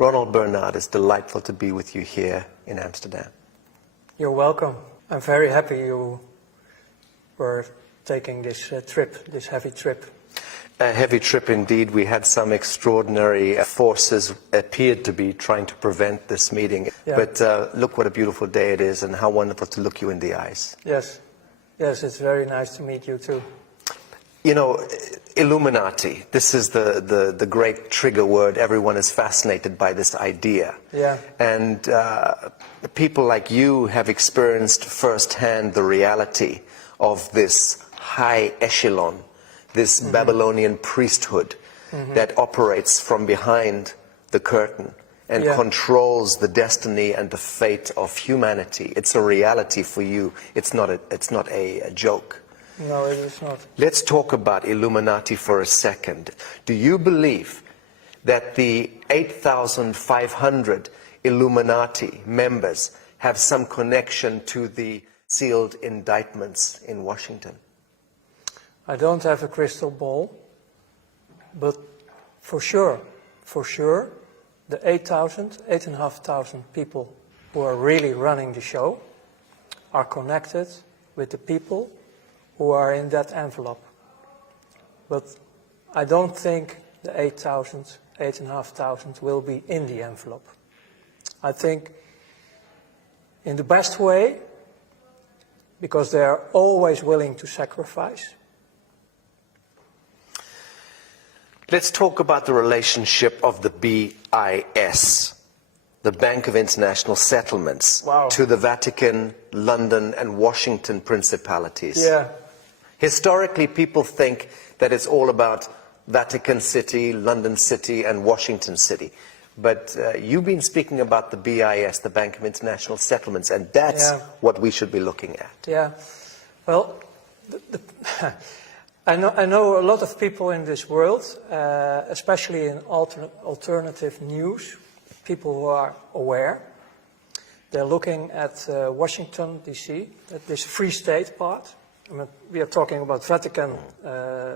Ronald Bernard, it's delightful to be with you here in Amsterdam. You're welcome. I'm very happy you were taking this trip, this heavy trip. A heavy trip indeed. We had some extraordinary forces appeared to be trying to prevent this meeting. Yeah. But look what a beautiful day it is and how wonderful to look you in the eyes. Yes, it's very nice to meet you too. You know, Illuminati, this is the great trigger word. Everyone is fascinated by this idea. Yeah. And people like you have experienced firsthand the reality of this high echelon, this Babylonian priesthood that operates from behind the curtain and controls the destiny and the fate of humanity. It's a reality for you. It's not a joke. No, it is not. Let's talk about Illuminati for a second. Do you believe that the 8,500 Illuminati members have some connection to the sealed indictments in Washington? I don't have a crystal ball, but for sure, the 8,500 people who are really running the show are connected with the people who are in that envelope. But I don't think the 8,500 will be in the envelope. I think in the best way, because they are always willing to sacrifice. Let's talk about the relationship of the BIS, the Bank of International Settlements, to the Vatican, London, and Washington principalities. Yeah. Historically, people think that it's all about Vatican City, London City, and Washington City. But you've been speaking about the BIS, the Bank of International Settlements, and that's what we should be looking at. Yeah. Well, I know a lot of people in this world, especially in alternative news, people who are aware. They're looking at Washington, D.C., at this Free State part. I mean, we are talking about Vatican,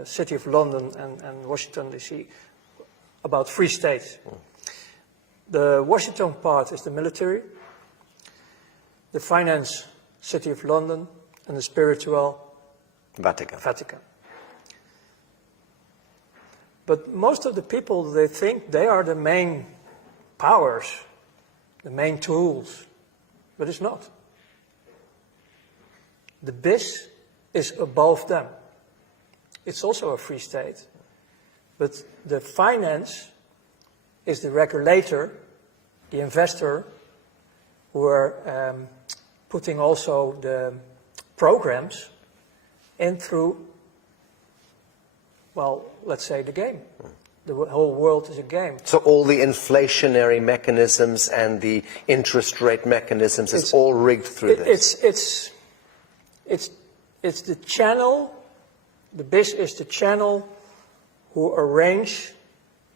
City of London, and Washington, D.C., about Free States. The Washington part is the military, the finance, City of London, and the spiritual, Vatican. But most of the people, they think they are the main powers, the main tools, but it's not. The BIS is above them. It's also a free state, but the finance is the regulator, the investor, who are putting also the programs in through, well, let's say the game. The whole world is a game. So all the inflationary mechanisms and the interest rate mechanisms is all rigged through this. It's the channel, the BIS is the channel who arrange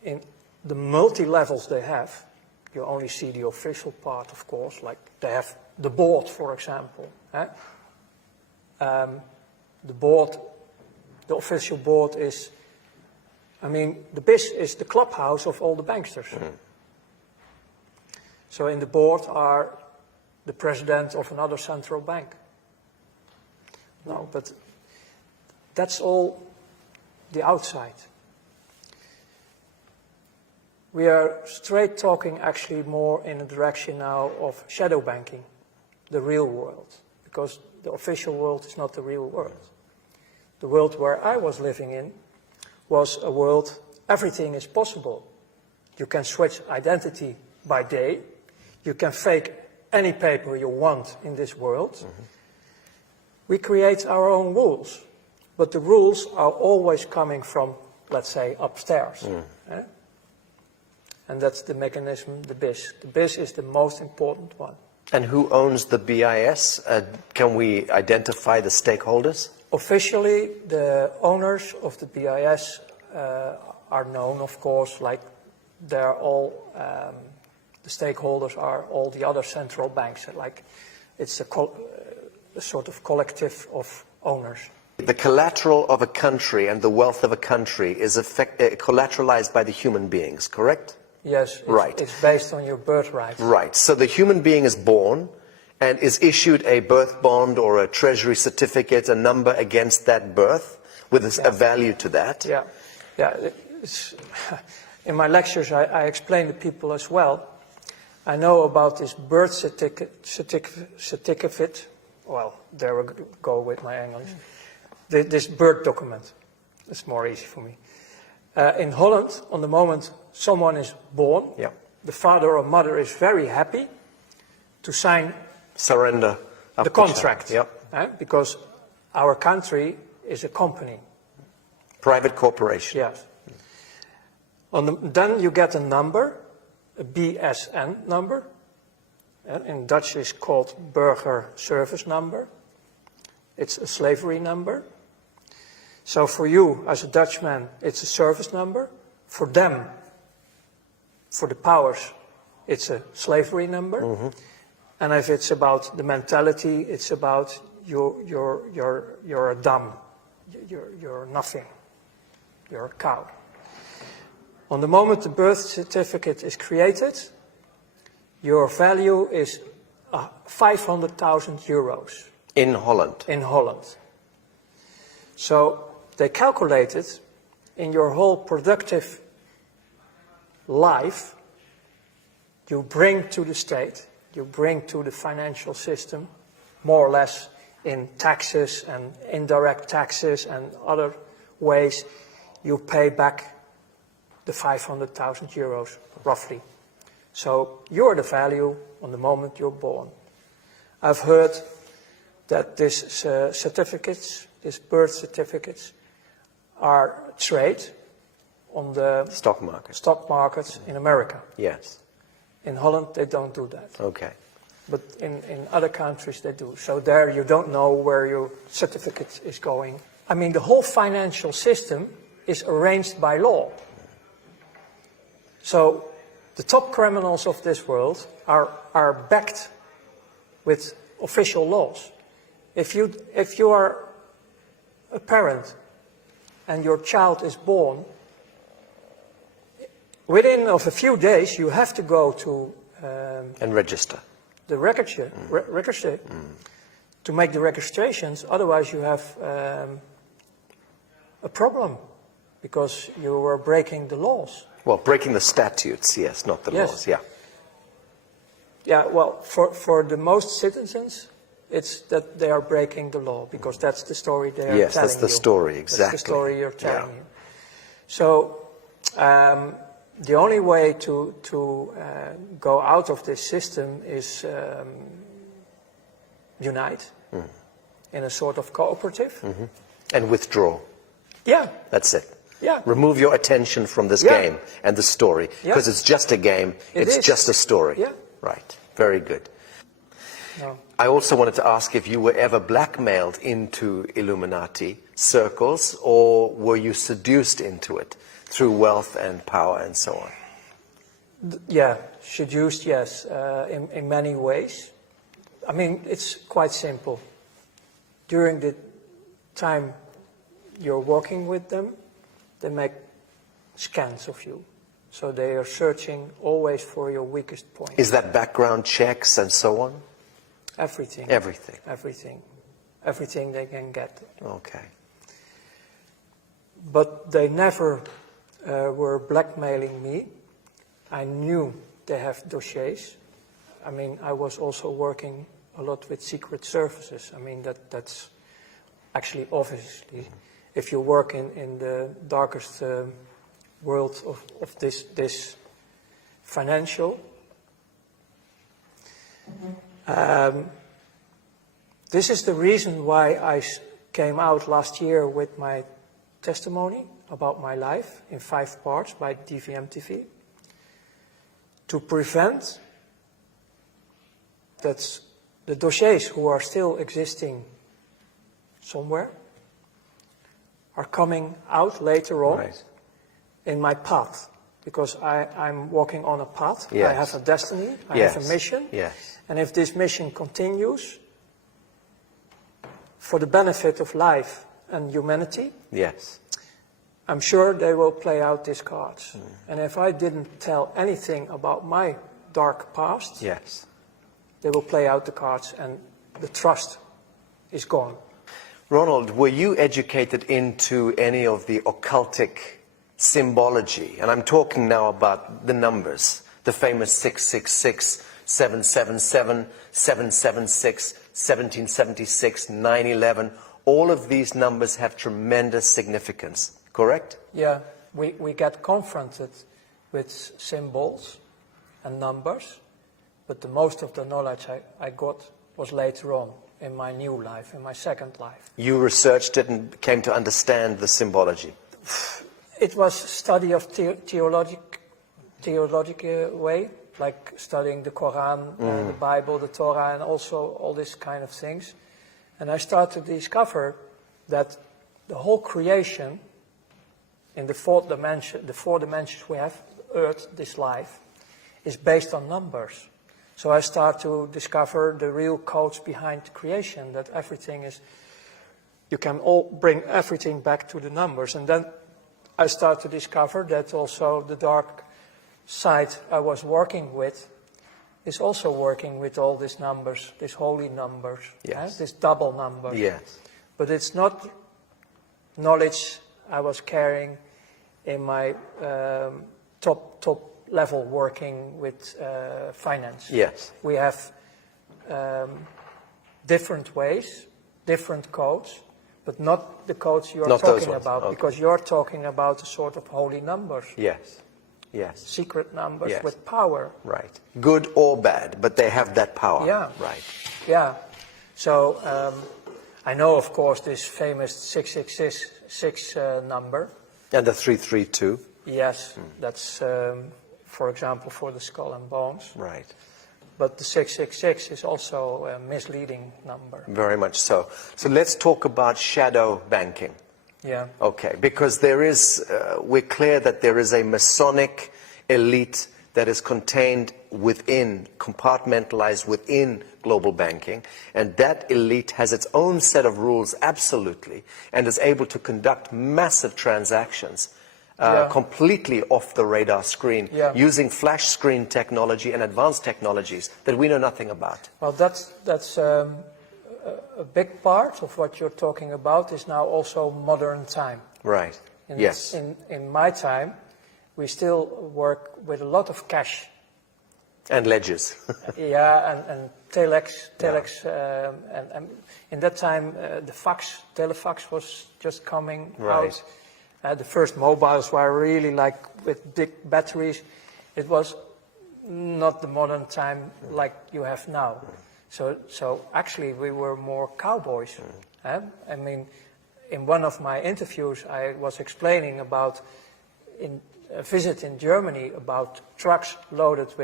in the multi-levels they have. You only see the official part, of course, like they have the board, for example. The board, the official board is, I mean, the BIS is the clubhouse of all the banksters. So in the board are the president of another central bank. No, but that's all the outside. We are straight talking actually more in a direction now of shadow banking, the real world, because the official world is not the real world. The world where I was living in was a world, everything is possible. You can switch identity by day, you can fake any paper you want in this world. We create our own rules, but the rules are always coming from, let's say, upstairs. And that's the mechanism, the BIS. The BIS is the most important one. And who owns the BIS? Can we identify the stakeholders? Officially, the owners of the BIS are known, of course, like they're all, the stakeholders are all the other central banks. Like it's a sort of collective of owners. The collateral of a country and the wealth of a country is collateralized by the human beings, correct? Yes, Right. It's based on your birthright. Right. So the human being is born and is issued a birth bond or a treasury certificate, a number against that birth with a value to that. Yeah, yeah. In my lectures, I explain to people as well. I know about this birth certificate. Well, there we go with my English. This birth document. It's more easy for me. In Holland, on the moment someone is born, the father or mother is very happy to sign surrender the contract. Because our country is a company. Private corporation. Yes. Then you get a number, a BSN number. In Dutch it's called Burger Service Number. It's a slavery number. So for you, as a Dutchman, it's a service number. For them, for the powers, it's a slavery number. Mm-hmm. And if it's about the mentality, it's about you're a dumb, you're nothing, you're a cow. On the moment the birth certificate is created, your value is 500,000 euros. In Holland? In Holland. So they calculated in your whole productive life, you bring to the state, you bring to the financial system, more or less in taxes and indirect taxes and other ways, you pay back the 500,000 euros, roughly. So you're the value on the moment you're born. I've heard that these certificates, these birth certificates, are traded on the stock markets in America. Yes. In Holland, they don't do that. Okay. But in other countries, they do. So there you don't know where your certificate is going. I mean, the whole financial system is arranged by law. So the top criminals of this world are backed with official laws. If you are a parent and your child is born, within of a few days you have to go to and register the register to make the registrations. Otherwise, you have a problem because you are breaking the laws. Well, breaking the statutes, yes, not the laws. Yeah. Yeah. Well, for the most citizens, it's that they are breaking the law because that's the story they are telling you. Yes, that's the story, exactly. That's the story you're telling you. So the only way to go out of this system is unite in a sort of cooperative. Mm-hmm. And withdraw. Yeah. That's it. Yeah. Remove your attention from this game and the story, because it's just a game, it's just a story. Yeah. Right. Very good. No. I also wanted to ask if you were ever blackmailed into Illuminati circles, or were you seduced into it through wealth and power and so on? Yeah, seduced, yes, in many ways. I mean, it's quite simple. During the time you're working with them, they make scans of you. So they are searching always for your weakest point. Is that background checks and so on? Everything. Everything. Everything. Everything they can get. Okay. But they never were blackmailing me. I knew they have dossiers. I mean, I was also working a lot with secret services. I mean, that's actually obviously, if you work in the darkest world of this financial, this is the reason why I came out last year with my testimony about my life in 5 parts by DVM TV, to prevent that the dossiers who are still existing somewhere are coming out later on in my path, because I'm walking on a path. I have a destiny, I have a mission, and if this mission continues for the benefit of life and humanity, I'm sure they will play out these cards. And if I didn't tell anything about my dark past, Yes. they will play out the cards and the trust is gone. Ronald, were you educated into any of the occultic symbology? And I'm talking now about the numbers, the famous 666, 777, 776, 1776, 9/11. All of these numbers have tremendous significance, correct? Yeah, we get confronted with symbols and numbers, but the most of the knowledge I got was later on in my new life, in my second life. You researched it and came to understand the symbology. It was study of theological way, like studying the Quran, the Bible, the Torah, and also all these kind of things. And I started to discover that the whole creation in the four dimensions we have, Earth, this life, is based on numbers. So I start to discover the real codes behind creation, that everything is, you can all bring everything back to the numbers. And then I start to discover that also the dark side I was working with is also working with all these numbers, these holy numbers, yes. These double numbers. Yes. But it's not knowledge I was carrying in my top level working with finance. Yes. We have different ways, different codes, but not the codes you're Not those talking ones. about, Okay. because you're talking about a sort of holy numbers, Yes. Yes. secret numbers Yes. with power. Right. Good or bad, but they have that power. Yeah. Right. Yeah. So I know, of course, this famous 666 number. And the 332. Yes, that's, for example, for the skull and bones. Right. But the 666 is also a misleading number. Very much so. So let's talk about shadow banking. Yeah. Okay, because there is, we're clear that there is a Masonic elite that is contained within, compartmentalized within global banking, and that elite has its own set of rules, absolutely, and is able to conduct massive transactions completely off the radar screen, using flash screen technology and advanced technologies that we know nothing about. Well, that's a big part of what you're talking about is now also modern time. Right. Yes. In my time, we still work with a lot of cash. And ledgers. And telex, and in that time the telefax was just coming out. The first mobiles were really like with big batteries. It was not the modern time like you have now. So actually we were more cowboys. I mean, in one of my interviews I was explaining about a visit in Germany about trucks loaded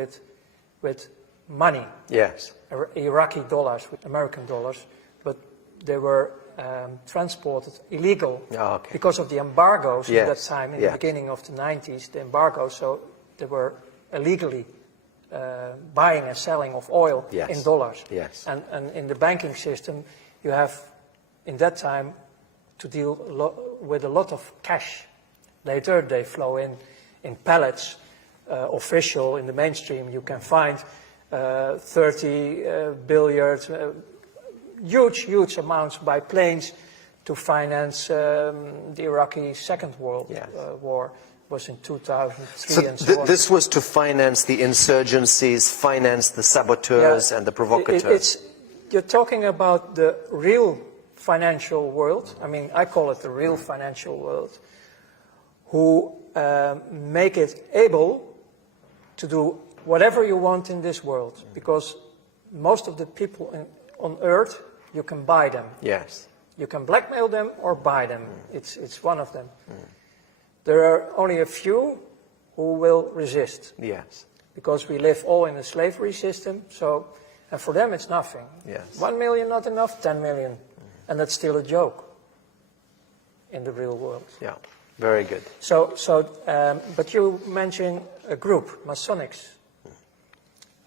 with money. Yes. Iraqi dollars, with American dollars, but they were transported illegal because of the embargoes at that time, in the beginning of the 90s, the embargoes, so they were illegally buying and selling of oil in dollars. Yes. And in the banking system, you have, in that time, to deal with a lot of cash. Later, they flow in pallets, official, in the mainstream, you can find 30 billiards, huge amounts by planes to finance the Iraqi Second World War. Was in 2003 and so on. This was to finance the insurgencies, finance the saboteurs and the provocateurs. You're talking about the real financial world. I mean, I call it the real financial world, who make it able to do whatever you want in this world, because most of the people on Earth, you can buy them. Yes. You can blackmail them or buy them. It's one of them. There are only a few who will resist. Yes. Because we live all in a slavery system, so, and for them it's nothing. Yes. 1 million not enough, 10 million. And that's still a joke in the real world. Yeah, very good. But you mentioned a group, Masonics.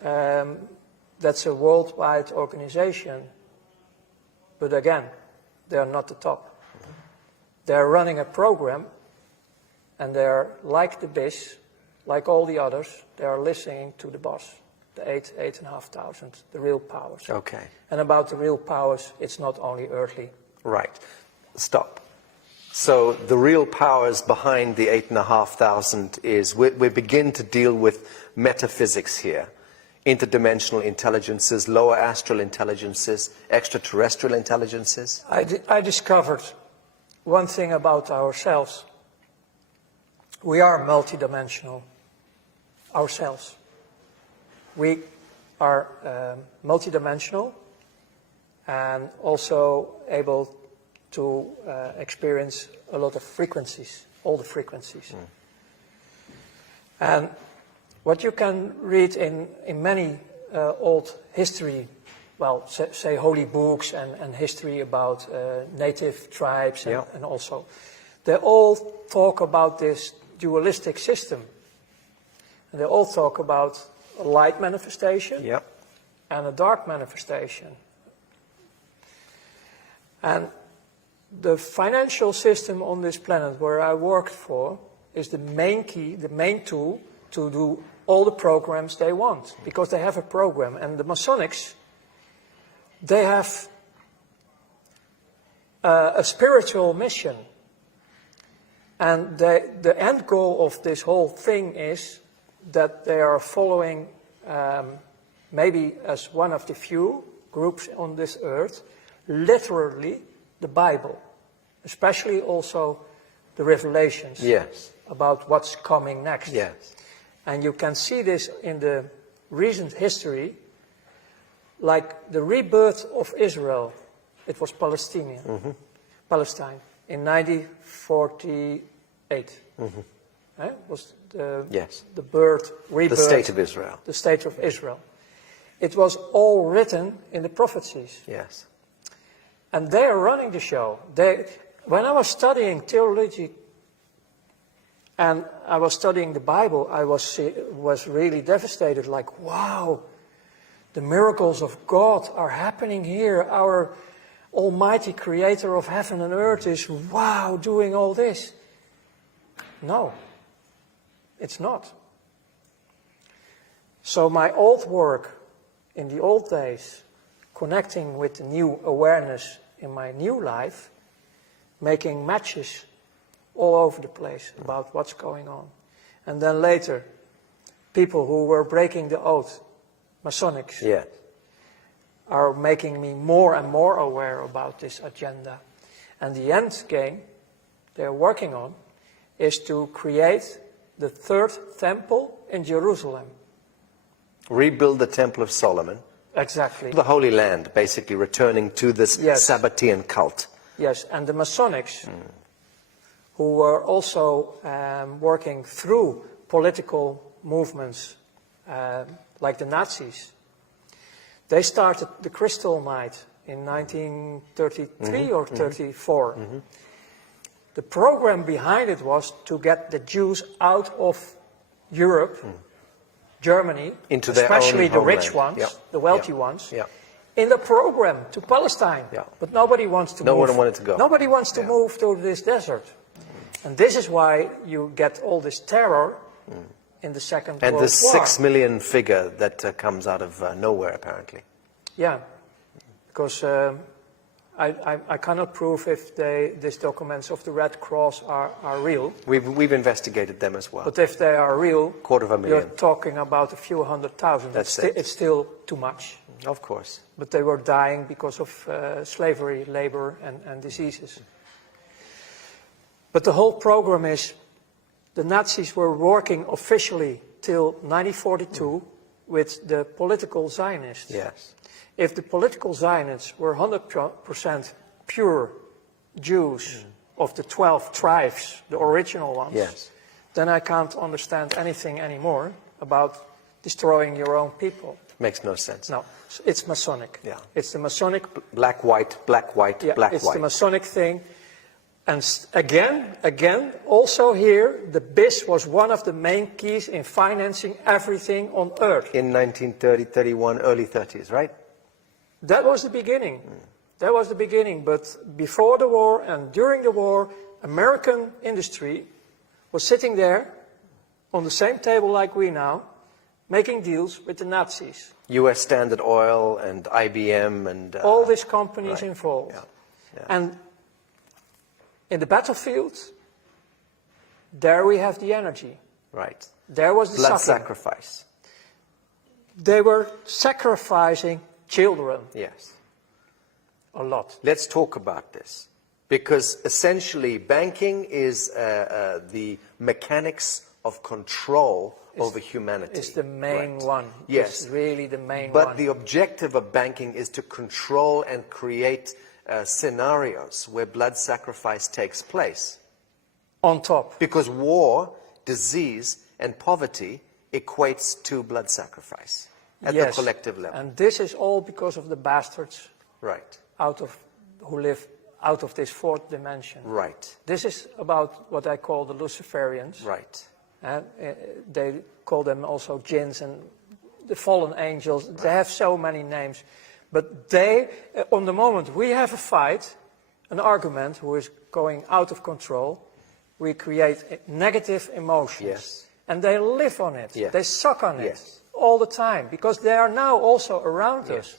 That's a worldwide organization. But again, they are not the top. They are running a program And they're like the BIS, like all the others, they are listening to the boss, the 8,500, the real powers. Okay. And about the real powers, it's not only earthly. Right. Stop. So the real powers behind the 8,500 is we begin to deal with metaphysics here. Interdimensional intelligences, lower astral intelligences, extraterrestrial intelligences. I discovered one thing about ourselves. We are multidimensional ourselves. We are multidimensional and also able to experience a lot of frequencies, all the frequencies. And what you can read in many old history, well, say holy books and history about native tribes and also, they all talk about this dualistic system. And they all talk about a light manifestation and a dark manifestation. And the financial system on this planet where I worked for is the main key, the main tool to do all the programs they want, because they have a program. And the Masonics, they have a spiritual mission. And the end goal of this whole thing is that they are following, maybe as one of the few groups on this earth, literally the Bible, especially also the Revelations about what's coming next. And you can see this in the recent history, like the rebirth of Israel. It was Palestine in 1948. Was the birth, rebirth, the state of Israel. The state of Israel. It was all written in the prophecies. And they are running the show. When I was studying theology and I was studying the Bible, I was really devastated, like, wow, the miracles of God are happening here. Our Almighty Creator of heaven and earth is, wow, doing all this. No, it's not. So my old work in the old days, connecting with the new awareness in my new life, making matches all over the place about what's going on. And then later, people who were breaking the oath, Masonics, are making me more and more aware about this agenda. And the end game they're working on is to create the third temple in Jerusalem. Rebuild the Temple of Solomon. Exactly. The Holy Land, basically returning to this Sabbatean cult. Yes, and the Masonics, who were also working through political movements like the Nazis, they started the Crystal Night in 1933 or 34. The program behind it was to get the Jews out of Europe, Germany, into especially their own the rich homeland. ones, the wealthy ones, in the program to Palestine. But nobody wants to move. No one wanted to go. Nobody wants to move to this desert. And this is why you get all this terror in the Second World War. And the 6 million figure that comes out of nowhere, apparently. Yeah, because I cannot prove if these documents of the Red Cross are real. We've investigated them as well. But if they are real, 250,000. you're talking about a few 100,000. It's still too much. Of course. But they were dying because of slavery, labor, and diseases. But the whole program is, the Nazis were working officially till 1942 with the political Zionists. If the political Zionists were 100% pure Jews of the 12 tribes, the original ones, then I can't understand anything anymore about destroying your own people. Makes no sense. No, it's Masonic. It's the Masonic... Black, white, black, white, black, it's white. the Masonic thing. And again, also here, the BIS was one of the main keys in financing everything on earth. In 1930, 31, early 30s, right? That was the beginning. That was the beginning. But before the war and during the war, American industry was sitting there on the same table like we now, making deals with the Nazis. U.S. Standard Oil and IBM and... all these companies right. involved. Yeah. Yeah. And in the battlefield, there we have the energy. Right. There was the Blood suffering. sacrifice. They were sacrificing children Yes. a lot. Let's talk about this. Because essentially banking is the mechanics of control over humanity. It's the main Right. one. Yes. It's really the main But one. the objective of banking is to control and create scenarios where blood sacrifice takes place. On top. Because war, disease, and poverty equates to blood sacrifice at the collective level. And this is all because of the bastards Right. who live out of this fourth dimension. Right. This is about what I call the Luciferians. Right. They call them also jinns and the fallen angels. They have so many names. But they, on the moment we have a fight, an argument who is going out of control, we create negative emotions. Yes. And they live on it. Yes. They suck on it Yes. all the time because they are now also around us.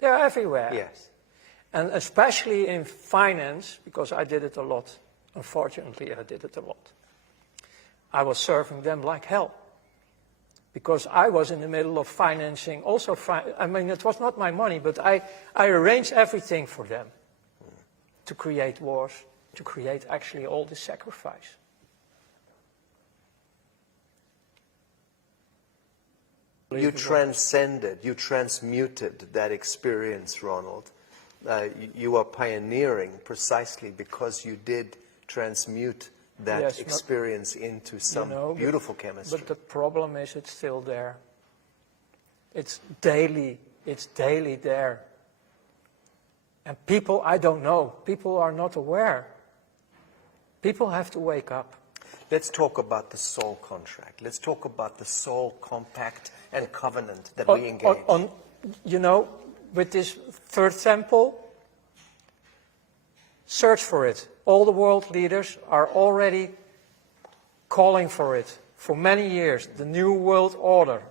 They are everywhere. Yes. And especially in finance, because I did it a lot. Unfortunately, I did it a lot. I was serving them like hell. Because I was in the middle of financing also, I mean, it was not my money, but I arranged everything for them to create wars, to create actually all this sacrifice. You transcended, you transmuted that experience, Ronald. You are pioneering precisely because you did transmute that experience into some beautiful chemistry. But the problem is it's still there. It's daily there. And people, I don't know, people are not aware. People have to wake up. Let's talk about the soul contract. Let's talk about the soul compact and covenant that we engage. You know, with this third temple, search for it. All the world leaders are already calling for it for many years. The new world order,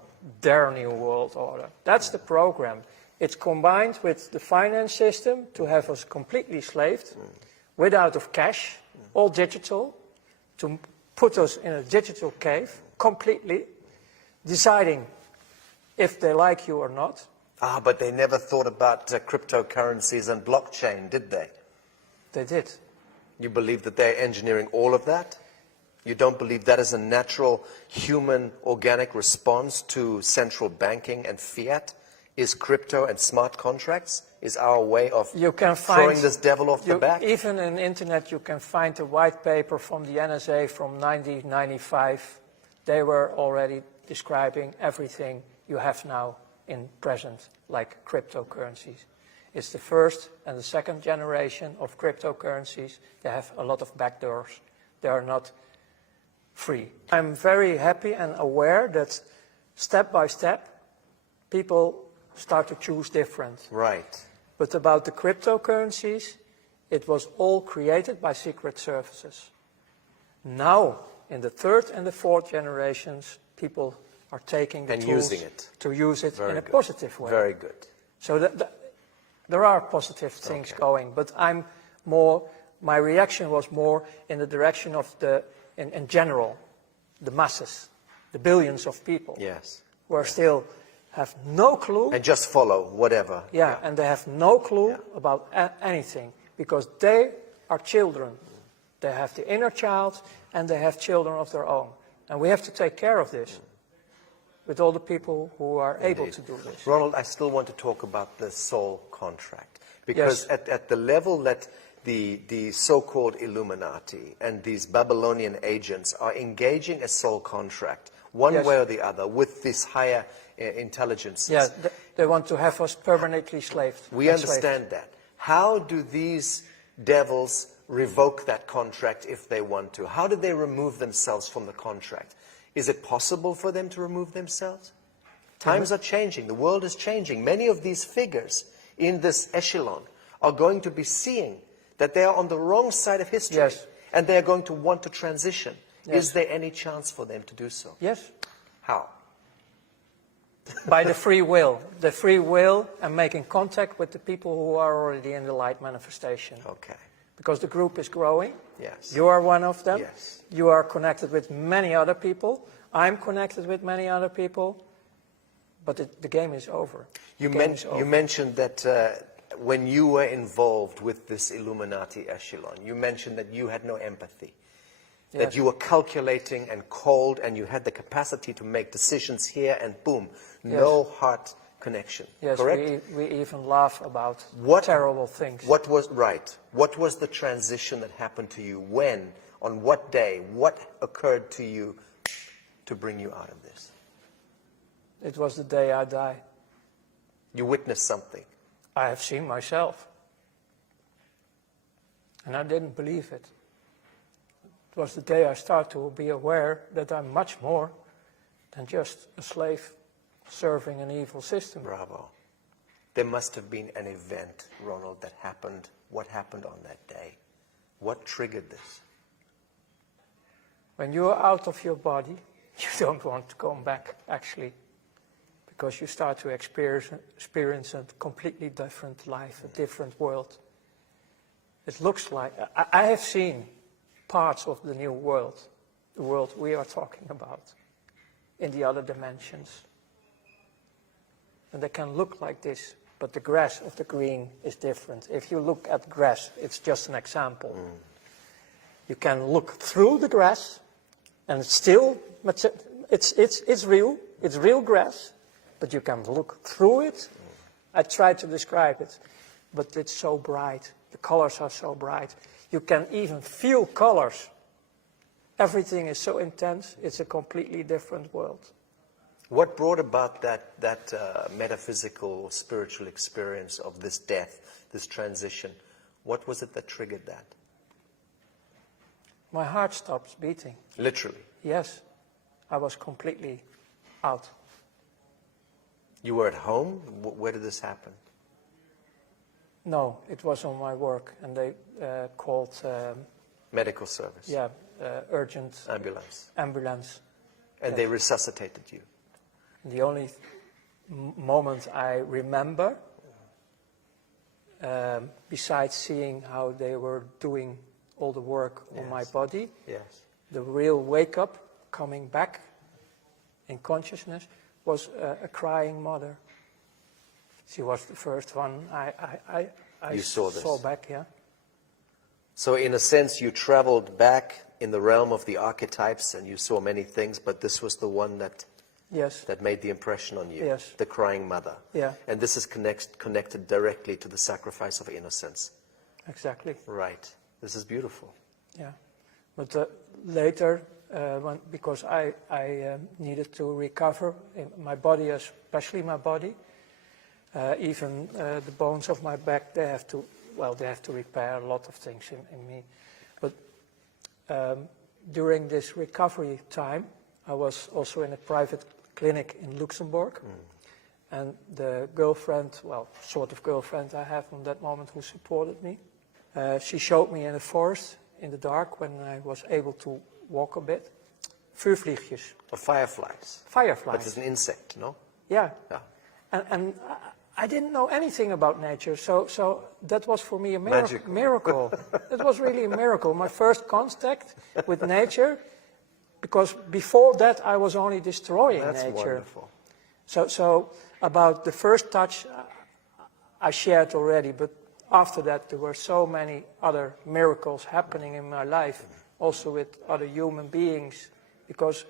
their new world order. That's the program. It's combined with the finance system to have us completely slaved, without of cash, all digital, to put us in a digital cave, completely, deciding if they like you or not. Ah, but they never thought about cryptocurrencies and blockchain, did they? They did. You believe that they're engineering all of that? You don't believe that is a natural human organic response to central banking and fiat? Is crypto and smart contracts? Is our way of throwing this devil off the back? Even on the internet you can find a white paper from the NSA from 1995. They were already describing everything you have now in present, like cryptocurrencies. It's the first and the second generation of cryptocurrencies. They have a lot of backdoors. They are not free. I'm very happy and aware that step by step, people start to choose different. Right. But about the cryptocurrencies, it was all created by secret services. Now, in the third and the fourth generations, people are taking the tools using it. to use it Very in a good. positive way. Very good. So there are positive things going, but my reaction was more in the direction of in general, the masses, the billions of people. Yes. Who are still have no clue. And just follow whatever. Yeah, and they have no clue about anything because they are children. They have the inner child and they have children of their own. And we have to take care of this with all the people who are able to do this. Ronald, I still want to talk about the soul contract because at the level that the so-called Illuminati and these Babylonian agents are engaging a soul contract one way or the other with this higher intelligences. Yeah, they want to have us permanently slaved. We understand that. How do these devils revoke that contract if they want to? How do they remove themselves from the contract? Is it possible for them to remove themselves? Times are changing. The world is changing. Many of these figures in this echelon are going to be seeing that they are on the wrong side of history. Yes. And they are going to want to transition Yes. Is there any chance for them to do so? Yes. How? By the free will. The free will and making contact with the people who are already in the light manifestation. Okay. Because the group is growing. Yes. You are one of them. Yes. You are connected with many other people. I'm connected with many other people. But the game is over. You over. mentioned that when you were involved with this Illuminati echelon, you mentioned that you had no empathy. Yes. That you were calculating and cold, and you had the capacity to make decisions here, and boom, no heart connection. Yes, correct? we even laugh about What- terrible things. What was right? What was the transition that happened to you? When? On what day? What occurred to you to bring you out of this? It was the day I died. You witnessed something. I have seen myself. And I didn't believe it. It was the day I started to be aware that I'm much more than just a slave serving an evil system. Bravo. There must have been an event, Ronald, that happened. What happened on that day? What triggered this? When you're out of your body, you don't want to come back, actually. Because you start to experience a completely different life, a different world. It looks like, I have seen parts of the new world, the world we are talking about, in the other dimensions. And they can look like this, but the grass of the green is different. If you look at grass, it's just an example. You can look through the grass, and it's still, it's real grass, but you can look through it. I tried to describe it, but it's so bright. The colors are so bright. You can even feel colors. Everything is so intense, it's a completely different world. What brought about that metaphysical, spiritual experience of this death, this transition? What was it that triggered that? My heart stops beating. Literally. Yes, I was completely out. You were at home? Where did this happen? No, it was on my work, and they called... Medical service? Yeah, urgent Ambulance. ambulance. And they resuscitated you? The only moment I remember, besides seeing how they were doing all the work on my body, Yes. the real wake-up, coming back in consciousness, was a crying mother. She was the first one I You saw this. saw back, yeah. So in a sense, you traveled back in the realm of the archetypes and you saw many things, but this was the one that Yes, made the impression on you. Yes. The crying mother. yeah, And this is connected directly to the sacrifice of innocence. exactly, Right. This is beautiful. yeah. But later, because I needed to recover in my body, especially my body, even the bones of my back, they have to repair a lot of things in me. But during this recovery time, I was also in a private clinic in Luxembourg. And the girlfriend, well, sort of girlfriend I have from that moment who supported me, she showed me in the forest, in the dark, when I was able to walk a bit, vuurvliegjes. Or fireflies. Fireflies. But it's an insect, no? Yeah. Yeah. And I didn't know anything about nature, so that was for me a Magical. miracle. It was really a miracle. My first contact with nature, because before that I was only destroying That's nature. wonderful. So about the first touch I shared already, but after that there were so many other miracles happening in my life, also with other human beings, because,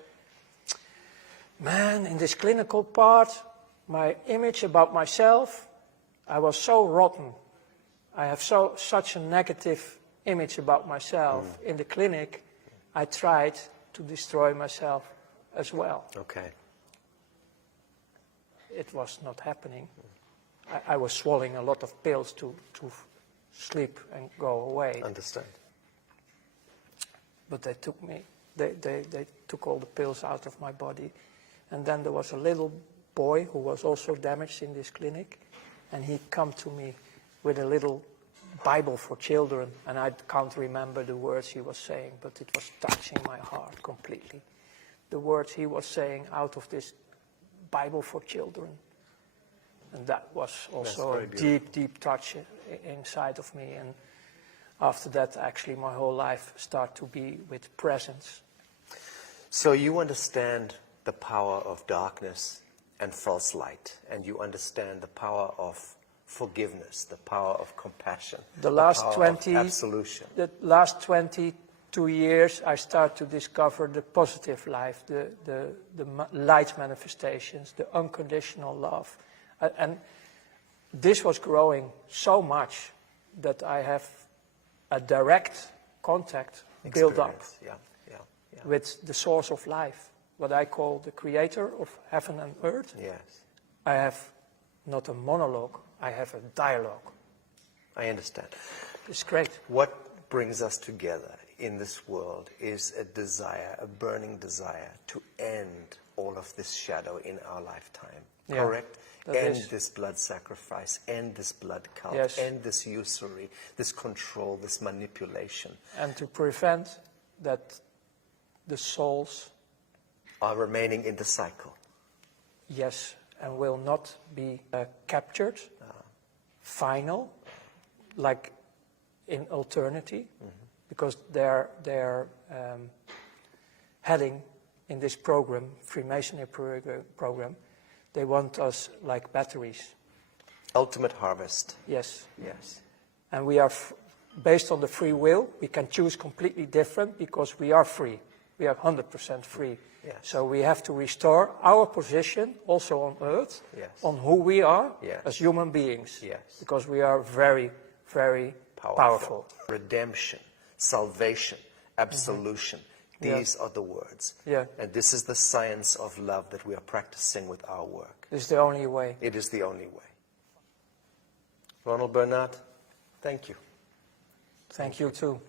man, in this clinical part, my image about myself, I was so rotten. I have such a negative image about myself. In the clinic, I tried to destroy myself as well. Okay. It was not happening. I was swallowing a lot of pills to sleep and go away. Understand. But they took me, they took all the pills out of my body. And then there was a little boy who was also damaged in this clinic. And he come to me with a little Bible for children, and I can't remember the words he was saying, but it was touching my heart completely. The words he was saying out of this Bible for children. And that was also a deep, deep touch inside of me. And after that, actually, my whole life started to be with presence. So you understand the power of darkness and false light, and you understand the power of forgiveness, the power of compassion, The last power 20, of absolution. The last 22 years, I start to discover the positive life, the light manifestations, the unconditional love. And this was growing so much that I have a direct contact built up with the source of life, what I call the creator of heaven and earth. Yes. I have not a monologue, I have a dialogue. I understand. It's great. What brings us together in this world is a desire, a burning desire to end all of this shadow in our lifetime. Yeah, correct? End this blood sacrifice, end this blood cult, Yes. end this usury, this control, this manipulation. And to prevent that the souls, Are remaining in the cycle. yes, and will not be captured, final, like in eternity, because they're heading in this program, Freemasonry program, they want us like batteries. Ultimate harvest. Yes. Yes. And we are, based on the free will, we can choose completely different because we are free. We are 100% free. Yes. So we have to restore our position also on earth, Yes. on who we are Yes. as human beings. Yes. Because we are very, very powerful. Redemption, salvation, absolution. These are the words. Yeah. And this is the science of love that we are practicing with our work. This is the only way. It is the only way. Ronald Bernard, thank you. Thank you too.